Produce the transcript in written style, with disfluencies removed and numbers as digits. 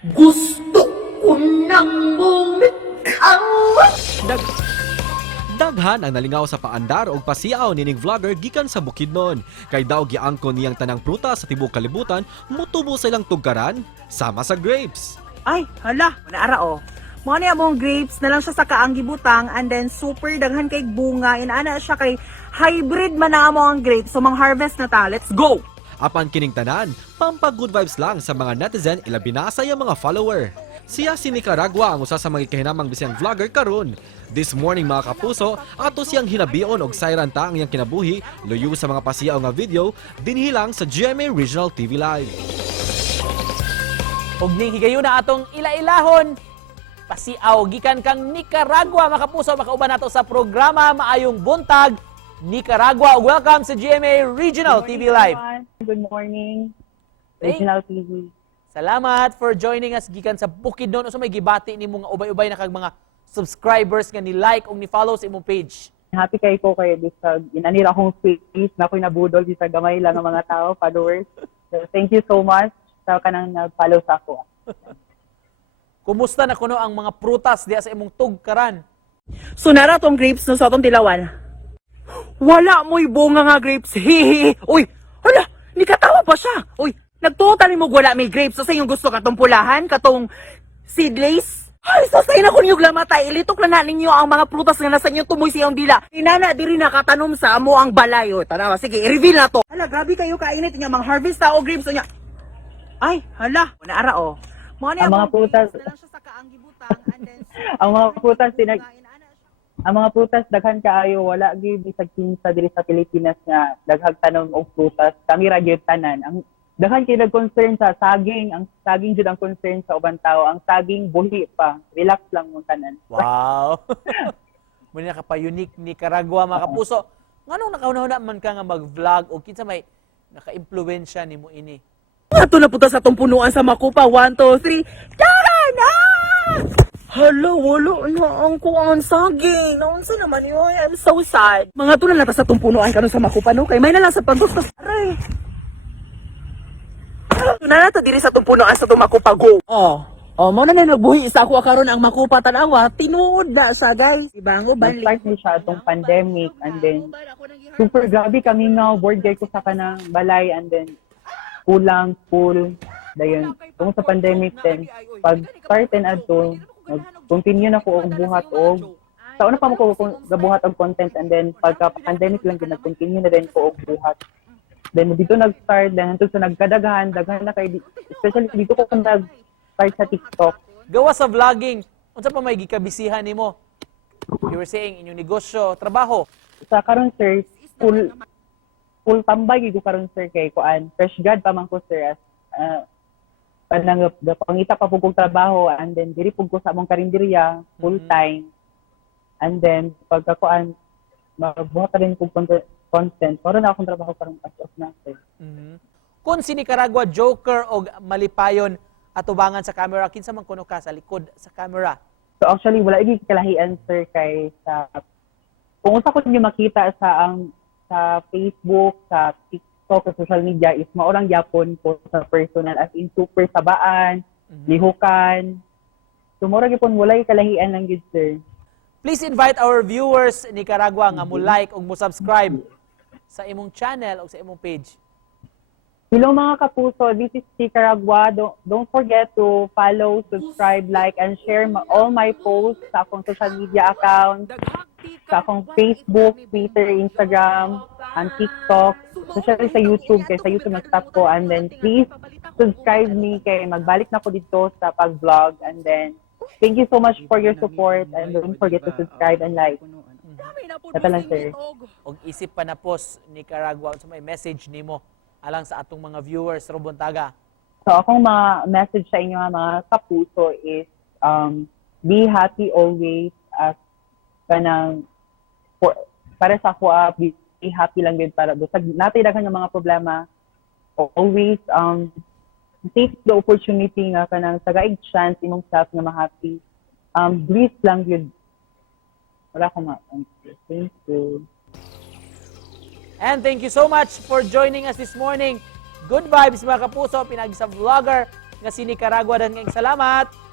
Gusto ko nang bumitaw. Dag Daghan ang nalingaw sa paandar og pasiaw nining vlogger gikan sa Bukidnon. Kay daw giangkon niyang tanang prutas sa tibuok kalibutan, mutubo silang tugkaran sama sa grapes. Ay, hala, naara o. Mga niya mong grapes na lang siya sa kaanggi butang and then super daghan kay bunga. Inaana siya kay hybrid man na mo ang grapes. So, mang harvest na ta. Let's go! Apan kining tanan, pampa good vibes lang sa mga netizen ilabi na sa iyang mga follower. Siya si Nicaragua ang usa sa mga kahinamang bisang vlogger karon. This morning mga kapuso, ato siyang hinabion og sayranta ang iyang kinabuhi, luyo sa mga pasiyaw nga video, dinhilang sa GMA Regional TV Live. Og ning higayon na atong ila-ilahon, pasiaw gikan kang Nicaragua, mga kapuso, makauban nato sa programa Maayong Buntag, Nicaragua. Welcome sa GMA Regional TV Live. Good morning, Thank- Regional TV. Salamat for joining us gikan sa Bukidnon. Usa may gibati ni mga ubay-ubay na kag mga subscribers nga ni like o ni follow sa imong page. Happy kayo ko kayo sa inanira akong face na ako'y nabudol sa gamay lang ng mga tao, followers. So, thank you so much sa kanang nag-follow sa ako. Kumusta na kuno ang mga prutas diya sa imong tugkaran? So, nara tong grapes no sa atong tilawan. Wala mo'y bunga nga grapes. Hihi. Uy, hala, ni katawa pa siya. Uy, nagtutal mo wala may grapes. So, sa inyong gusto katong pulahan, katong seedlace. Ay, so sa inakon yung lamatay, ilitok na ninyo ang mga prutas nga nasa inyo tumoy siyang dila. Inana, diri nakatanom sa amo ang balay. O, tanawa, sige, i-reveal na to. Hala, grabe kayo kainit niya, mga harvest o grapes niya. Ay, hala, naara o. Ang mga prutas, ang mga prutas daghan kaayo wala gyud bisag kinsa diri sa Pilipinas nga daghang tanom og prutas. Kami ra gyud tanan. Ang daghan kay nag-concern sa saging, ang saging jud ang concern sa ubang tao. Ang saging buhi pa. Relax lang mo tanan. Wow. Muna ka pa unique Nicaragua, mga kapuso. Nganong nakauna-una man ka nga mag-vlog o kinsa may naka-impluwensya nimo ini? Ato na puta sa tong punuan sa Makupa. 1, 2, 3. Tara na! Hala, wala na ang kuang saging. Naunsa naman yun. I'm so sad. Mga to na nata sa tong punuan kanon sa Makupa, no? Kay may na lang sa paggusto. Aray. Na nato diri sa tong punuan sa tong Makupa. Go! Oh, mo na nagbuhi sa ako karon ang Makupa tanawa. Tinuod na siya, guys. Ibango balik. Nag-start ni siya itong pandemic and then super grabe kami nga board gay ko sa kanang balay and then kulang full dayon tungod sa pandemic then pag start and adto nag-continue na ko og buhat og sa una pa mo ko gabuhat og content and then pagka pandemic lang din nag-continue na din ko og buhat then dito nag-start then hangtod sa nagkadaghan daghan na kay especially dito ko nag-start sa TikTok. Gawa sa vlogging, unsa pa may gikabisihan nimo? You were saying inyong negosyo, trabaho. Sa karon sir full tambay gyud ko karon sir kay kuan fresh grad pa man ko sir as panang pangita pa pug kong trabaho and then diri pug ko sa among karinderya full time and then pagka kuan magbuhat rin kog content para na akong trabaho karon as of na sir. Kung si Nicaragua joker o malipayon atubangan sa camera, kinsa man kuno ka sa likod sa camera? So actually wala gyud kalahian sir kay sa kung unsa ko niyo makita sa Facebook, sa TikTok, sa social media is maurang yapon ko sa personal as in super sabaan, lihukan. So mura gyapon walay kalahian lang gyud sir. Please invite our viewers Nicaragua nga mo like o mo subscribe sa imong channel o sa imong page. Hello mga kapuso, this is Nicaragua. Don't forget to follow, subscribe, like, and share all my posts sa akong social media account, sa akong Facebook, Twitter, Instagram, and TikTok, especially sa YouTube, kaya sa YouTube nag-stop ko. And then please subscribe me kay magbalik na ko dito sa pag-vlog. And then thank you so much for your support and don't forget to subscribe and like. Ito lang sir. Og isip pa na post Nicaragua unsa may message nimo alang sa atong mga viewers Robontaga. So akong mga message sa inyo mga kapuso is be happy always as kanang para sa ako be happy lang din para do sa natay daghan nga mga problema always take the opportunity nga kanang tagaig chance imong self nga ma-happy breathe lang yun wala ko thank you. And thank you so much for joining us this morning. Good vibes mga kapuso, pinagi sa vlogger nga si Nicaragua. Dan nga salamat.